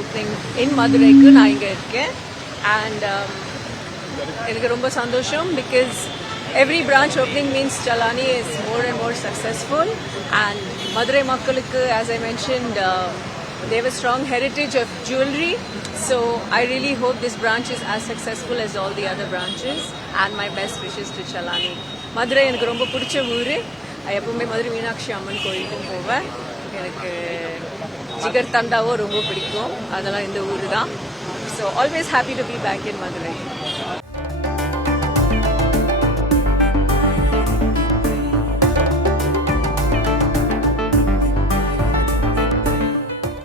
Opening இன் மதுரைக்கு நான் இங்கே இருக்கேன். அண்ட் எனக்கு ரொம்ப சந்தோஷம் because every branch opening means Chalani is more and more successful, and Madurai makkalukku, as I mentioned, they have a strong heritage of jewelry, so I really hope this branch is as successful as all the other branches, and my best wishes to Chalani. Madurai எனக்கு ரொம்ப பிடிச்ச ஊர். எப்பவுமே மதுரை மீனாட்சி அம்மன் கோயிலுக்கும் போவேன். எனக்கு ஜிகர் தண்டாவோ ரொம்ப பிடிக்கும். அதெல்லாம் இந்த ஊர் தான். So always happy to be back in Madurai.